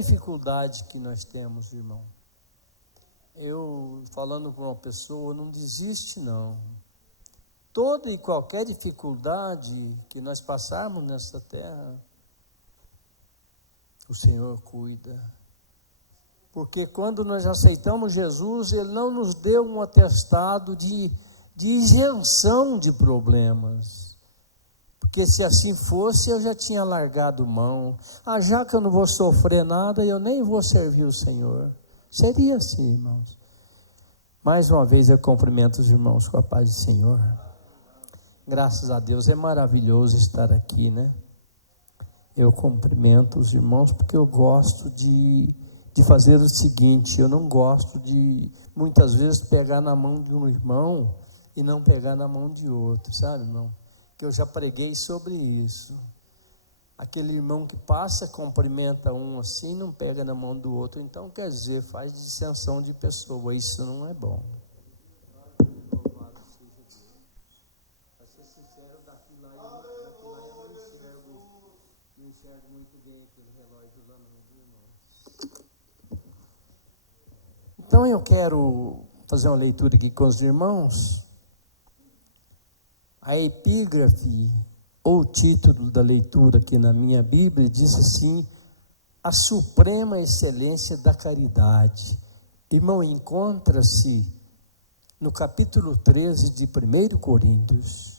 dificuldade que nós temos, irmão, eu falando com uma pessoa, não desiste não. Toda e qualquer dificuldade que nós passarmos nessa terra, o Senhor cuida. Porque quando nós aceitamos Jesus, Ele não nos deu um atestado de isenção de problemas. Porque se assim fosse, eu já tinha largado mão. Já que eu não vou sofrer nada, eu nem vou servir o Senhor. Seria assim, irmãos. Mais uma vez eu cumprimento os irmãos com a paz do Senhor. Graças a Deus, é maravilhoso estar aqui, né? Eu cumprimento os irmãos porque eu gosto de fazer o seguinte: eu não gosto de, muitas vezes, pegar na mão de um irmão e não pegar na mão de outro, sabe, irmão? Que eu já preguei sobre isso. Aquele irmão que passa, cumprimenta um assim, não pega na mão do outro, então quer dizer, faz dissensão de pessoa, isso não é bom. Para ser sincero, daqui lá eu não enxergo muito bem aquele relógio lá não, viu, irmão? Então eu quero fazer uma leitura aqui com os irmãos. A epígrafe, ou título da leitura aqui na minha Bíblia, diz assim: a suprema excelência da caridade. Irmão, encontra-se no capítulo 13 de 1 Coríntios.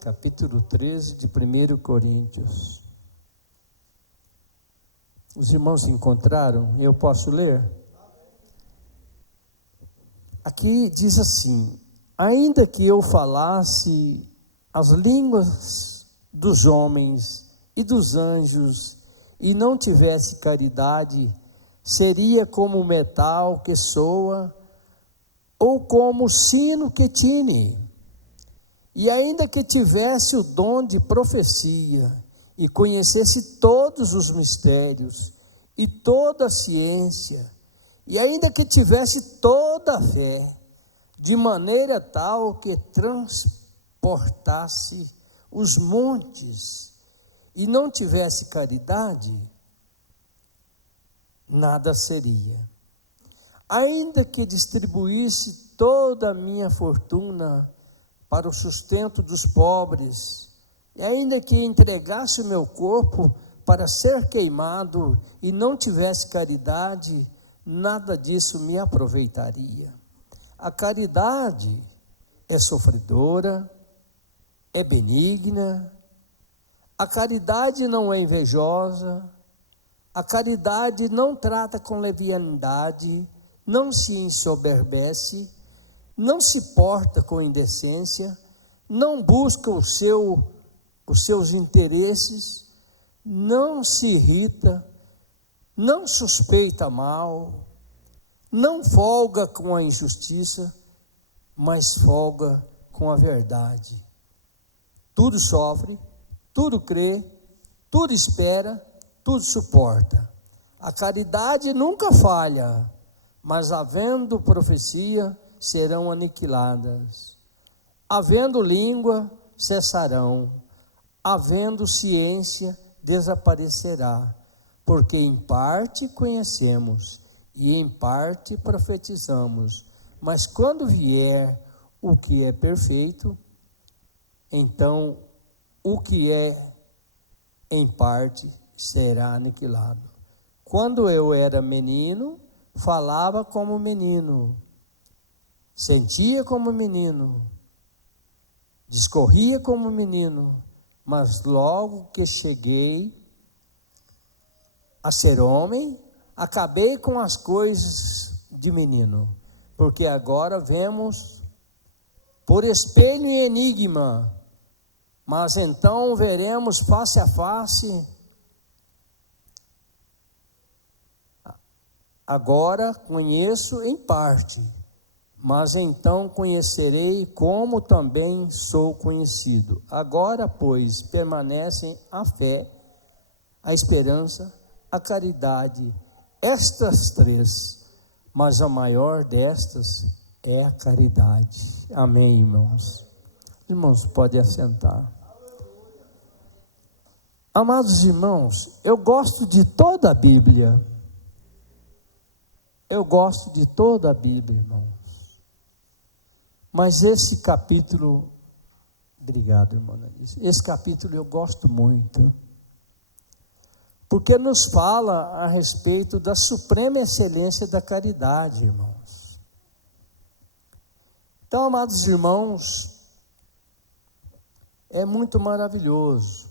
Capítulo 13 de 1 Coríntios. Os irmãos encontraram? Eu posso ler? Aqui diz assim: ainda que eu falasse as línguas dos homens e dos anjos e não tivesse caridade, seria como o metal que soa ou como o sino que tine. E ainda que tivesse o dom de profecia e conhecesse todos os mistérios e toda a ciência, e ainda que tivesse toda a fé, de maneira tal que transportasse os montes, e não tivesse caridade, nada seria. Ainda que distribuísse toda a minha fortuna para o sustento dos pobres, e ainda que entregasse o meu corpo para ser queimado e não tivesse caridade, nada disso me aproveitaria. A caridade é sofredora, é benigna, a caridade não é invejosa, a caridade não trata com leviandade, não se ensoberbece, não se porta com indecência, não busca os seus interesses, não se irrita, não suspeita mal, não folga com a injustiça, mas folga com a verdade. Tudo sofre, tudo crê, tudo espera, tudo suporta. A caridade nunca falha, mas havendo profecia, serão aniquiladas. Havendo língua, cessarão. Havendo ciência, desaparecerá. Porque em parte conhecemos e em parte profetizamos. Mas quando vier o que é perfeito, então o que é em parte será aniquilado. Quando eu era menino, falava como menino, sentia como menino, discorria como menino, mas logo que cheguei a ser homem, acabei com as coisas de menino, porque agora vemos por espelho e enigma, mas então veremos face a face. Agora conheço em parte, mas então conhecerei como também sou conhecido. Agora, pois, permanecem a fé, a esperança, a caridade, estas três, mas a maior destas é a caridade. Amém, irmãos? Irmãos, podem assentar. Amados irmãos, eu gosto de toda a Bíblia. Eu gosto de toda a Bíblia, irmãos. Mas esse capítulo, obrigado, irmã Ananice, esse capítulo eu gosto muito, porque nos fala a respeito da suprema excelência da caridade, irmãos. Então, amados irmãos, é muito maravilhoso,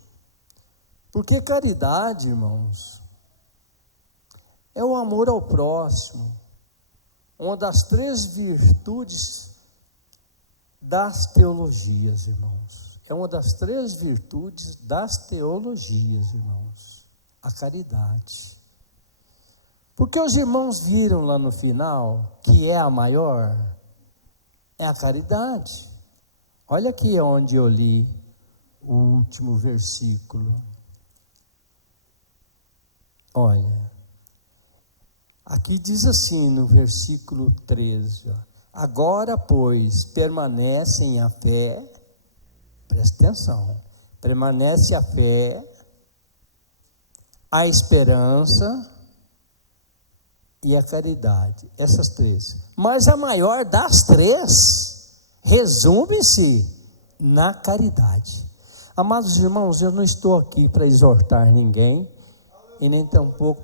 porque caridade, irmãos, é o amor ao próximo, uma das 3 virtudes das teologias, irmãos. É uma das 3 virtudes das teologias, irmãos. A caridade. Porque os irmãos viram lá no final que é a maior, é a caridade. Olha aqui onde eu li o último versículo. Olha, aqui diz assim no versículo 13, agora, pois, permanecem a fé, presta atenção, permanece a fé, a esperança e a caridade, essas 3. Mas a maior das 3 resume-se na caridade. Amados irmãos, eu não estou aqui para exortar ninguém e nem tampouco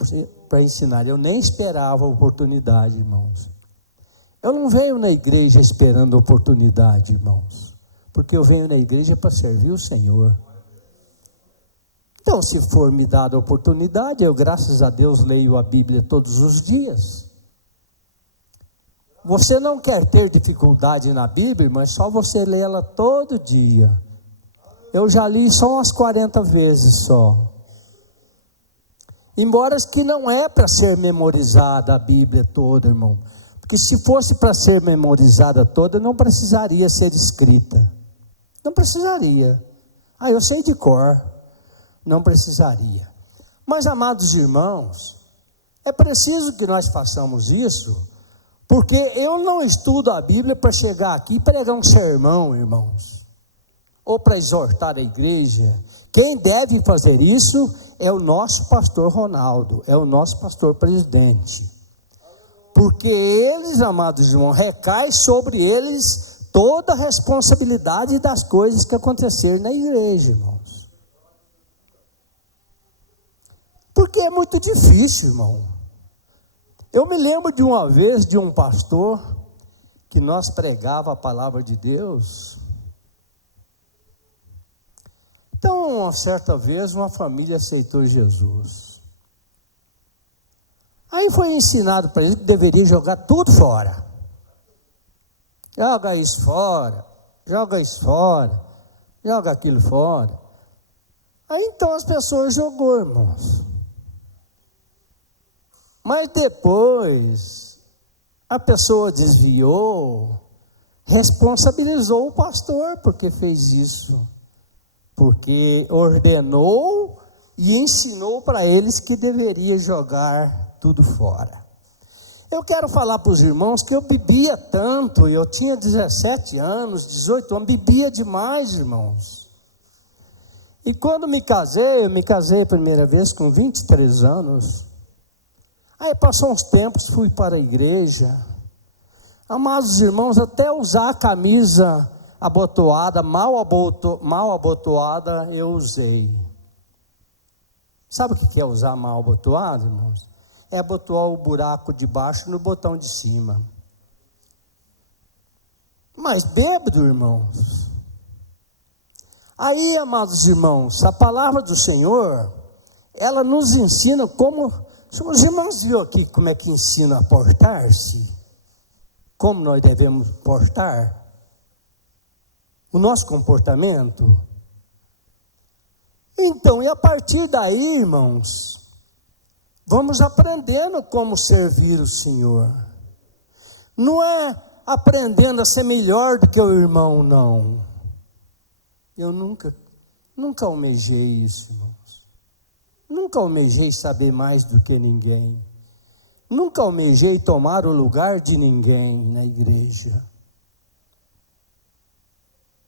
para ensinar. Eu nem esperava a oportunidade, irmãos. Eu não venho na igreja esperando oportunidade, irmãos, porque eu venho na igreja para servir o Senhor. Então, se for me dada a oportunidade, eu, graças a Deus, leio a Bíblia todos os dias. Você não quer ter dificuldade na Bíblia, mas só você lê ela todo dia. Eu já li só umas 40 vezes só. Embora que não é para ser memorizada a Bíblia toda, irmão. Porque se fosse para ser memorizada toda, não precisaria ser escrita. Não precisaria. Eu sei de cor. Não precisaria. Mas, amados irmãos, é preciso que nós façamos isso, porque eu não estudo a Bíblia para chegar aqui e pregar um sermão, irmãos, ou para exortar a igreja. Quem deve fazer isso é o nosso pastor Ronaldo, é o nosso pastor presidente. Porque eles, amados irmãos, recai sobre eles toda a responsabilidade das coisas que aconteceram na igreja, irmãos. Porque é muito difícil, irmão. Eu me lembro de uma vez de um pastor que nós pregava a palavra de Deus. Então, uma certa vez, uma família aceitou Jesus. Aí foi ensinado para eles que deveria jogar tudo fora. Joga isso fora, joga isso fora, joga aquilo fora. Aí então as pessoas jogou, irmãos. Mas depois, a pessoa desviou, responsabilizou o pastor porque fez isso. Porque ordenou e ensinou para eles que deveria jogar tudo fora. Eu quero falar para os irmãos que eu bebia tanto, eu tinha 17 anos, 18 anos, bebia demais, irmãos. E quando eu me casei a primeira vez com 23 anos. Aí passou uns tempos, fui para a igreja. Amados irmãos, até usar a camisa abotoada, mal abotoada, eu usei. Sabe o que é usar mal abotoado, irmãos? É abotoar o buraco de baixo no botão de cima. Mas bêbado, irmãos. Aí, amados irmãos, a palavra do Senhor, ela nos ensina como... Os irmãos viram aqui como é que ensina a portar-se? Como nós devemos portar? O nosso comportamento? Então, e a partir daí, irmãos, vamos aprendendo como servir o Senhor. Não é aprendendo a ser melhor do que o irmão, não. Eu nunca almejei isso, irmãos. Nunca almejei saber mais do que ninguém. Nunca almejei tomar o lugar de ninguém na igreja.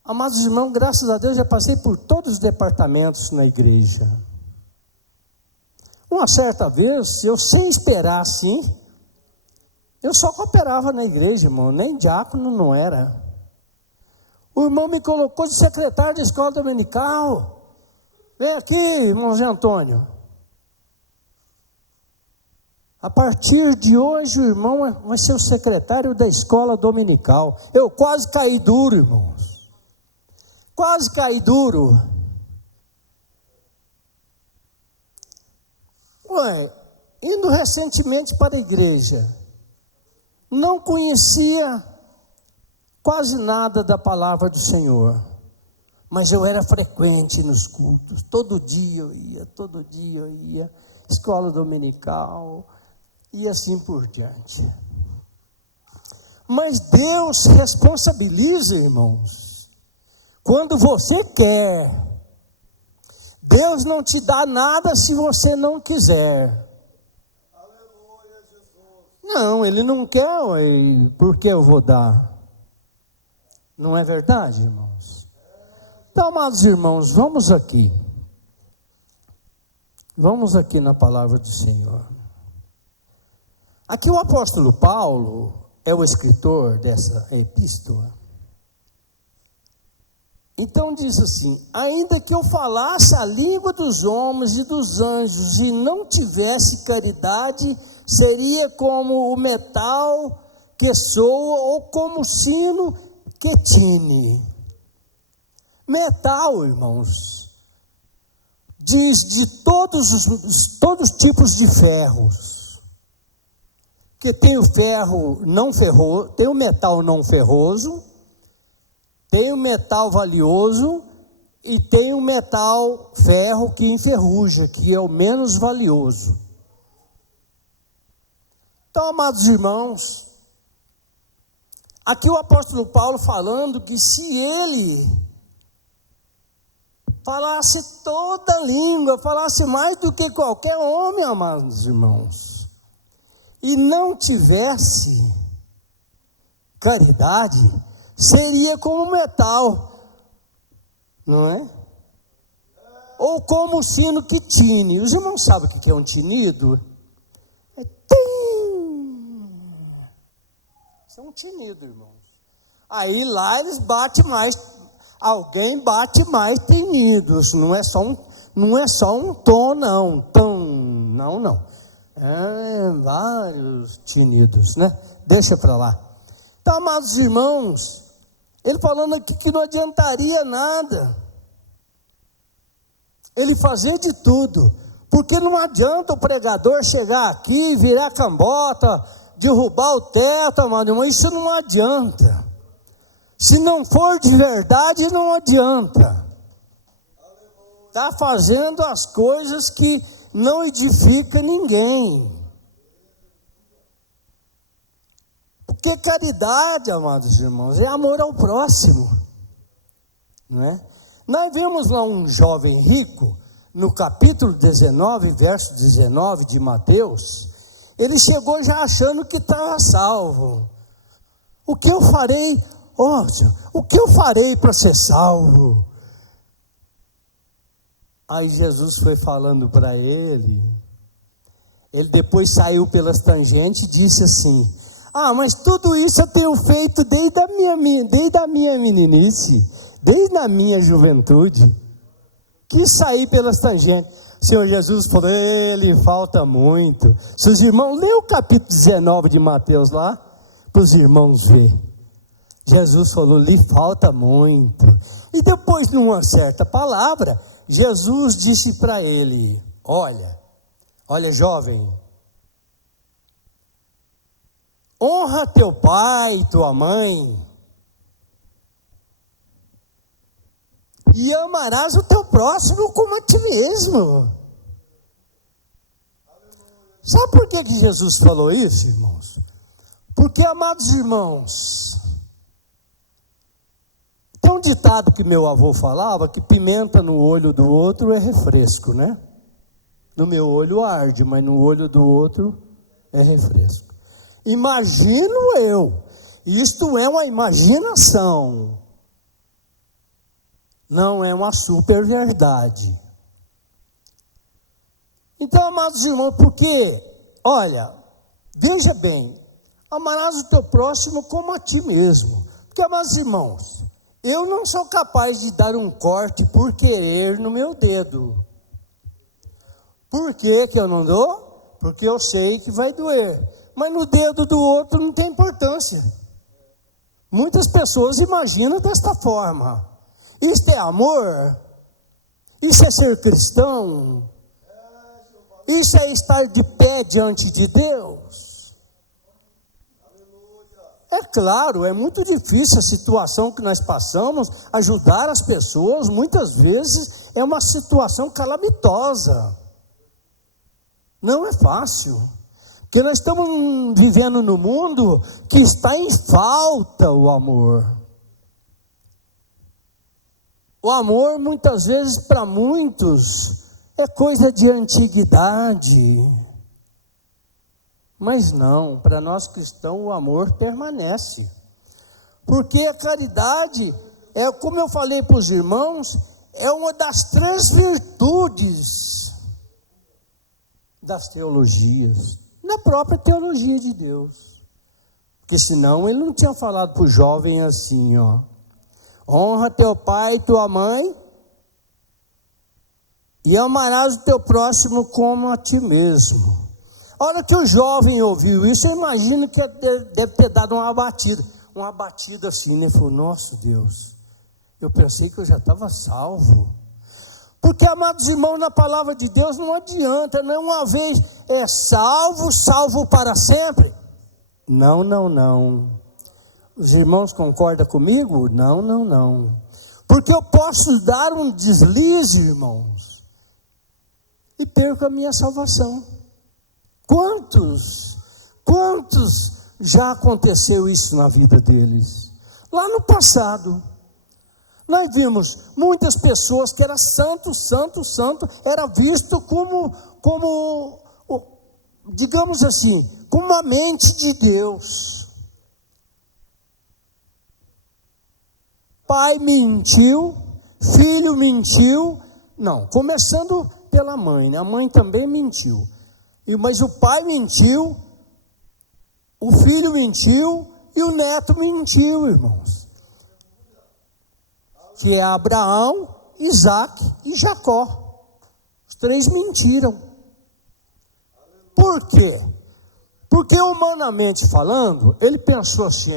Amados irmãos, graças a Deus já passei por todos os departamentos na igreja. Uma certa vez, eu sem esperar assim, eu só cooperava na igreja, irmão, nem diácono não era. O irmão me colocou de secretário da escola dominical. Vem aqui, irmão Zé Antônio. A partir de hoje, o irmão vai ser o secretário da escola dominical. Eu quase caí duro, irmãos. Quase caí duro. Indo recentemente para a igreja, não conhecia quase nada da palavra do Senhor, mas eu era frequente nos cultos, todo dia eu ia, escola dominical, e assim por diante. Mas Deus responsabiliza, irmãos, quando você quer. Deus não te dá nada se você não quiser. Aleluia, Jesus. Não, Ele não quer, por que eu vou dar? Não é verdade, irmãos? Então, amados irmãos, vamos aqui na palavra do Senhor. Aqui o apóstolo Paulo é o escritor dessa epístola. Então diz assim: ainda que eu falasse a língua dos homens e dos anjos e não tivesse caridade, seria como o metal que soa ou como o sino que tine. Metal, irmãos, diz de todos os tipos de ferros. Que tem o ferro não ferroso, tem o metal não ferroso, tem o metal valioso e tem o metal ferro que enferruja, que é o menos valioso. Então, amados irmãos, aqui o apóstolo Paulo falando que se ele falasse toda a língua, falasse mais do que qualquer homem, amados irmãos, e não tivesse caridade, seria como metal, não é? Ou como o sino que tine. Os irmãos sabem o que é um tinido? É tim. Isso é um tinido, irmãos. Aí lá eles batem mais, alguém bate mais tinidos, não é só um tom, não. Não. É vários tinidos, né? Deixa para lá. Então, amados irmãos, ele falando aqui que não adiantaria nada ele fazer de tudo, porque não adianta o pregador chegar aqui, virar cambota, derrubar o teto, amado irmão, isso não adianta. Se não for de verdade, não adianta. Está fazendo as coisas que não edifica ninguém. Porque caridade, amados irmãos, é amor ao próximo, não é? Nós vemos lá um jovem rico, no capítulo 19, verso 19 de Mateus, ele chegou já achando que estava salvo. O que eu farei, o que eu farei para ser salvo? Aí Jesus foi falando para ele depois saiu pelas tangentes e disse assim: mas tudo isso eu tenho feito desde a minha meninice, desde a minha juventude. Quis sair pelas tangentes. O Senhor Jesus falou: ele falta muito. Se os irmãos, lê o capítulo 19 de Mateus lá, para os irmãos verem. Jesus falou: lhe falta muito. E depois, numa certa palavra, Jesus disse para ele: olha jovem, honra teu pai e tua mãe, e amarás o teu próximo como a ti mesmo. Sabe por que Jesus falou isso, irmãos? Porque, amados irmãos, tem um ditado que meu avô falava, que pimenta no olho do outro é refresco, né? No meu olho arde, mas no olho do outro é refresco. Imagino eu, isto é uma imaginação, não é uma super verdade. Então, amados irmãos, porque, olha, veja bem, amarás o teu próximo como a ti mesmo. Porque, amados irmãos, eu não sou capaz de dar um corte por querer no meu dedo. Por que eu não dou? Porque eu sei que vai doer. Mas no dedo do outro não tem importância. Muitas pessoas imaginam desta forma. Isto é amor? Isso é ser cristão? Isso é estar de pé diante de Deus? É claro, é muito difícil a situação que nós passamos. Ajudar as pessoas, muitas vezes, é uma situação calamitosa. Não é fácil. Porque nós estamos vivendo num mundo que está em falta o amor. O amor, muitas vezes, para muitos, é coisa de antiguidade. Mas não, para nós cristãos, o amor permanece. Porque a caridade, como eu falei para os irmãos, é uma das 3 virtudes das teologias, na própria teologia de Deus. Porque senão ele não tinha falado para o jovem assim, ó: honra teu pai e tua mãe, e amarás o teu próximo como a ti mesmo. A hora que o jovem ouviu isso, eu imagino que deve ter dado uma batida assim, né? Falou: nossa Deus, eu pensei que eu já estava salvo. Porque, amados irmãos, na palavra de Deus não adianta, não é uma vez salvo para sempre. Não, não, não. Os irmãos concordam comigo? Não, não, não. Porque eu posso dar um deslize, irmãos, e perco a minha salvação. Quantos já aconteceu isso na vida deles? Lá no passado, nós vimos muitas pessoas que era santo, era visto como, digamos assim, como a mente de Deus. Pai mentiu, filho mentiu, não, começando pela mãe, né? A mãe também mentiu, mas o pai mentiu, o filho mentiu e o neto mentiu, irmãos. Que é Abraão, Isaac e Jacó. Os 3 mentiram. Por quê? Porque humanamente falando, ele pensou assim: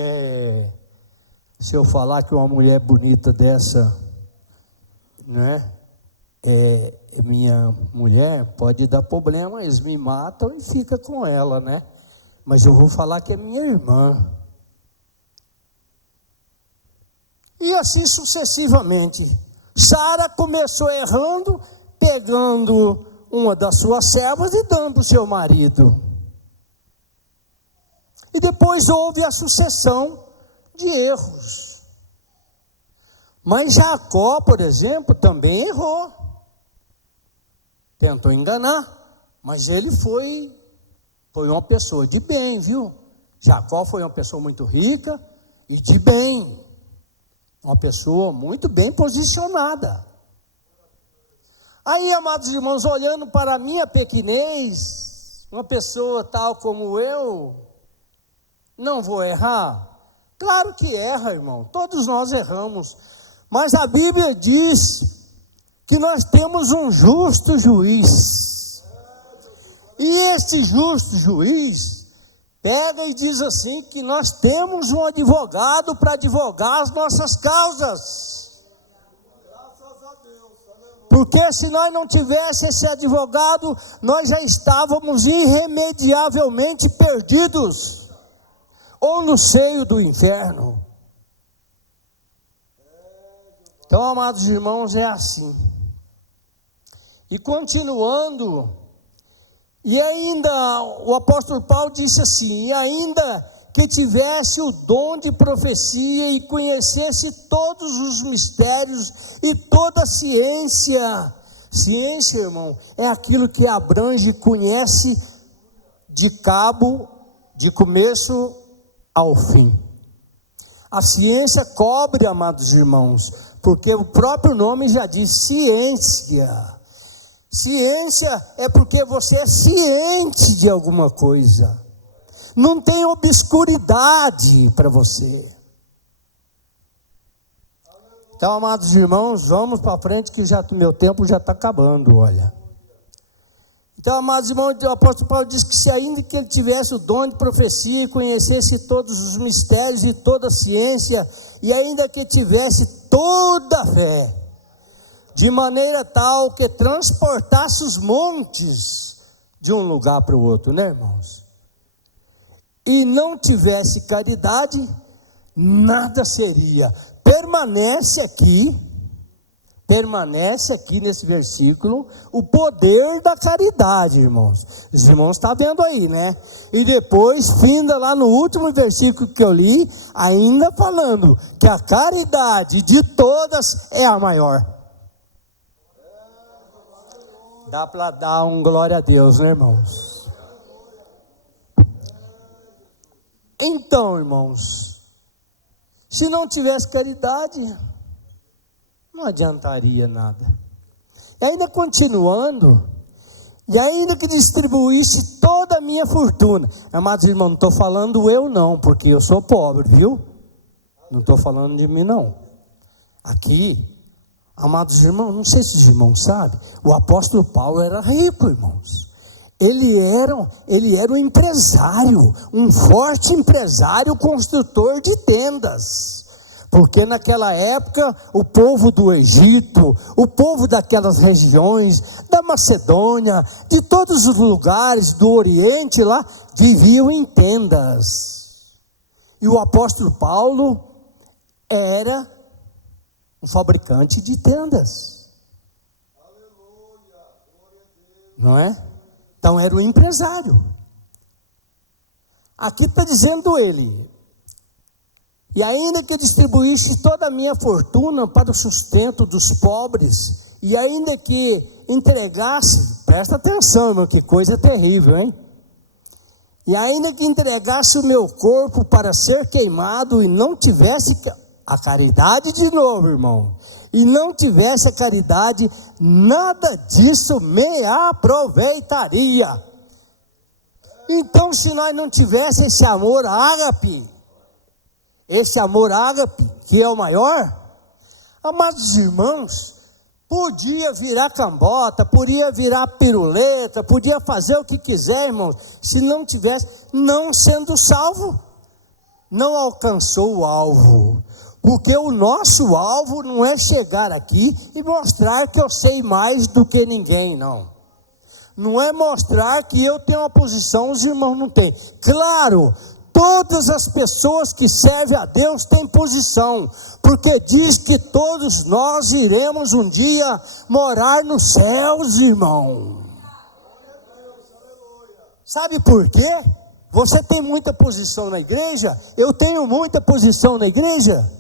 se eu falar que uma mulher bonita dessa, né, é minha mulher, pode dar problema, eles me matam e fica com ela, né? Mas eu vou falar que é minha irmã. E assim sucessivamente. Sara começou errando, pegando uma das suas servas e dando para o seu marido. E depois houve a sucessão de erros. Mas Jacó, por exemplo, também errou. Tentou enganar, mas ele foi uma pessoa de bem, viu? Jacó foi uma pessoa muito rica e de bem. Uma pessoa muito bem posicionada. Aí, amados irmãos, olhando para a minha pequenez, uma pessoa tal como eu, não vou errar? Claro que erra, irmão, todos nós erramos. Mas a Bíblia diz que nós temos um justo juiz. E este justo juiz pega e diz assim, que nós temos um advogado para advogar as nossas causas. Porque se nós não tivéssemos esse advogado, nós já estávamos irremediavelmente perdidos, ou no seio do inferno. Então, amados irmãos, é assim. E continuando, e ainda o apóstolo Paulo disse assim: e ainda que tivesse o dom de profecia e conhecesse todos os mistérios e toda a ciência. Ciência, irmão, é aquilo que abrange e conhece de cabo, de começo ao fim. A ciência cobre, amados irmãos, porque o próprio nome já diz ciência. Ciência é porque você é ciente de alguma coisa. Não tem obscuridade para você. Então, amados irmãos, vamos para frente que meu tempo já está acabando, olha. Então, amados irmãos, o apóstolo Paulo diz que se ainda que ele tivesse o dom de profecia e conhecesse todos os mistérios e toda a ciência, e ainda que tivesse toda a fé, de maneira tal que transportasse os montes de um lugar para o outro, né, irmãos? E não tivesse caridade, nada seria. Permanece aqui nesse versículo o poder da caridade, irmãos. Os irmãos estão vendo aí, né? E depois finda lá no último versículo que eu li, ainda falando que a caridade de todas é a maior. Dá para dar um glória a Deus, né, irmãos? Então, irmãos, se não tivesse caridade, não adiantaria nada. E ainda continuando, e ainda que distribuísse toda a minha fortuna. Amados irmãos, não estou falando eu não, porque eu sou pobre, viu? Não estou falando de mim não. Aqui, amados irmãos, não sei se os irmãos sabem, o apóstolo Paulo era rico, irmãos. Ele era um empresário, um forte empresário, construtor de tendas. Porque naquela época, o povo do Egito, o povo daquelas regiões, da Macedônia, de todos os lugares do Oriente lá, viviam em tendas. E o apóstolo Paulo era um fabricante de tendas. Não é? Então era um empresário. Aqui está dizendo ele: e ainda que distribuísse toda a minha fortuna para o sustento dos pobres, e ainda que entregasse, presta atenção, irmão, que coisa terrível, hein? E ainda que entregasse o meu corpo para ser queimado e não tivesse a caridade, de novo, irmão, e não tivesse a caridade, nada disso me aproveitaria. Então, se nós não tivéssemos esse amor ágape, que é o maior, amados irmãos, podia virar cambota, podia virar piruleta, podia fazer o que quiser, irmãos, se não tivesse, não sendo salvo, não alcançou o alvo. Porque o nosso alvo não é chegar aqui e mostrar que eu sei mais do que ninguém, não. Não é mostrar que eu tenho uma posição, os irmãos não têm. Claro, todas as pessoas que servem a Deus têm posição, porque diz que todos nós iremos um dia morar nos céus, irmão. Sabe por quê? Você tem muita posição na igreja, eu tenho muita posição na igreja.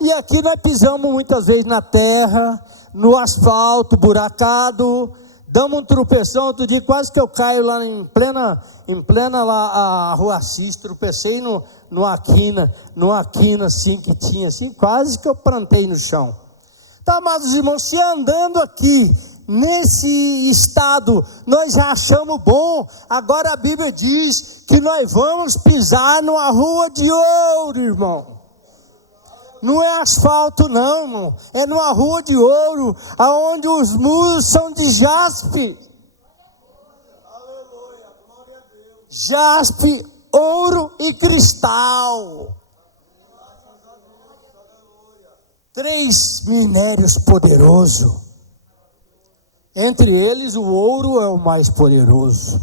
E aqui nós pisamos muitas vezes na terra, no asfalto buracado, damos um tropeção. Outro dia quase que eu caio lá em plena lá, a Rua Assis, tropecei numa quina assim que tinha, assim, quase que eu plantei no chão. Tá, amados irmãos, se andando aqui, nesse estado, nós já achamos bom, agora a Bíblia diz que nós vamos pisar numa rua de ouro, irmão. Não é asfalto não, irmão. É numa rua de ouro, aonde os muros são de jaspe. Jaspe, ouro e cristal. 3 minérios poderosos. Entre eles, o ouro é o mais poderoso.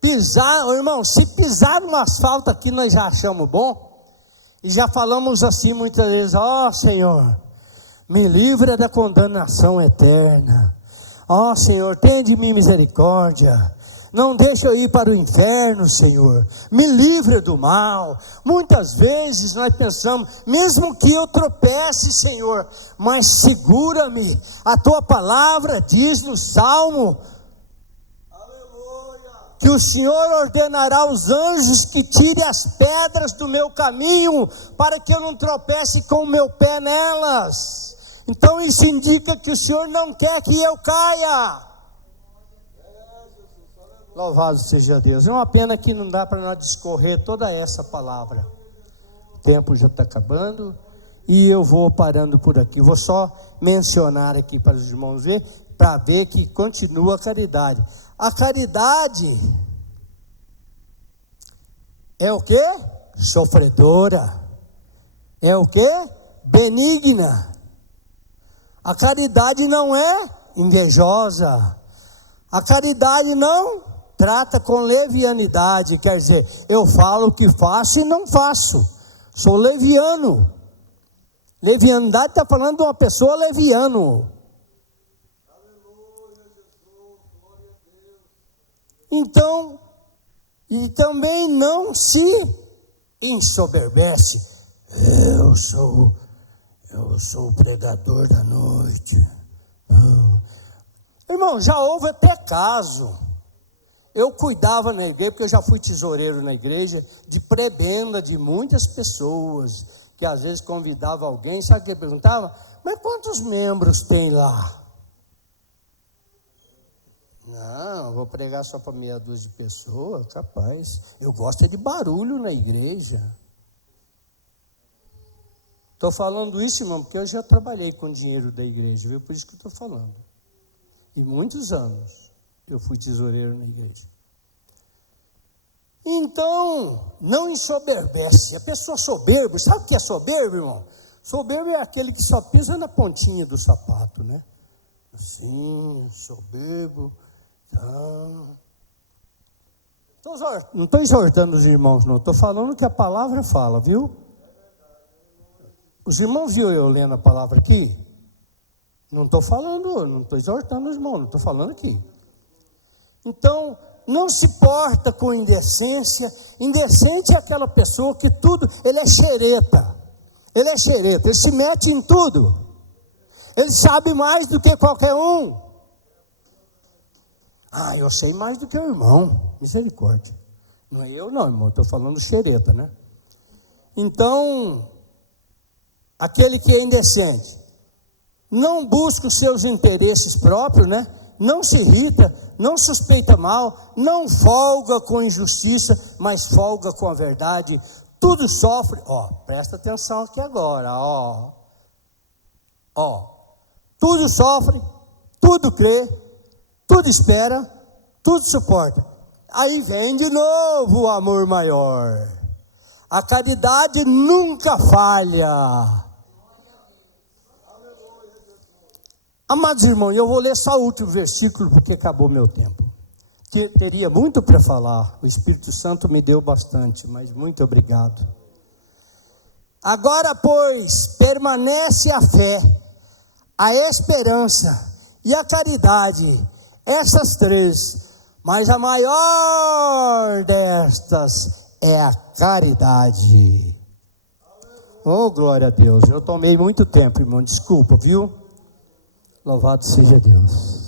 Pisar, irmão, se pisar no asfalto aqui, nós já achamos bom. E já falamos assim muitas vezes: ó Senhor, me livra da condenação eterna. Ó Senhor, tenha de mim misericórdia. Não deixa eu ir para o inferno, Senhor. Me livra do mal. Muitas vezes nós pensamos, mesmo que eu tropece, Senhor, mas segura-me. A tua palavra diz no Salmo que o Senhor ordenará aos anjos que tire as pedras do meu caminho, para que eu não tropece com o meu pé nelas. Então isso indica que o Senhor não quer que eu caia. Louvado seja Deus. É uma pena que não dá para nós discorrer toda essa palavra. O tempo já está acabando e eu vou parando por aqui. Vou só mencionar aqui para os irmãos ver, para ver que continua a caridade. A caridade é o quê? Sofredora. É o quê? Benigna. A caridade não é invejosa. A caridade não trata com levianidade, quer dizer, eu falo o que faço e não faço. Sou leviano. Levianidade está falando de uma pessoa leviano. Então, e também não se ensoberbece. Eu sou o pregador da noite. Irmão, já houve até caso. Eu cuidava na igreja, porque eu já fui tesoureiro na igreja, de prebenda de muitas pessoas, que às vezes convidava alguém, sabe o que perguntava? Mas quantos membros tem lá? Não, vou pregar só para meia dúzia de pessoas, capaz. Eu gosto de barulho na igreja. Estou falando isso, irmão, porque eu já trabalhei com dinheiro da igreja, viu? Por isso que eu estou falando. E muitos anos eu fui tesoureiro na igreja. Então, não ensoberbece. A pessoa soberba, sabe o que é soberbo, irmão? Soberbo é aquele que só pisa na pontinha do sapato, né? Assim, soberbo. Não estou exortando os irmãos, não. Estou falando o que a palavra fala, viu? Os irmãos viram eu lendo a palavra aqui? Não estou falando, não estou exortando os irmãos, não estou falando aqui. Então, não se porta com indecência. Indecente é aquela pessoa que tudo, ele é xereta. Ele se mete em tudo. Ele sabe mais do que qualquer um. Eu sei mais do que o irmão. Misericórdia. Não é eu não, irmão, estou falando xereta, né? Então, aquele que é indecente, não busca os seus interesses próprios, né? Não se irrita, não suspeita mal, não folga com injustiça, mas folga com a verdade. Tudo sofre, presta atenção aqui agora, tudo sofre, tudo crê, tudo espera, tudo suporta. Aí vem de novo o amor maior. A caridade nunca falha. Amados irmãos, eu vou ler só o último versículo, porque acabou meu tempo. Teria muito para falar, o Espírito Santo me deu bastante, mas muito obrigado. Agora, pois, permanece a fé, a esperança e a caridade, essas três, mas a maior destas é a caridade. Oh, glória a Deus, eu tomei muito tempo, irmão, desculpa, viu? Louvado seja Deus.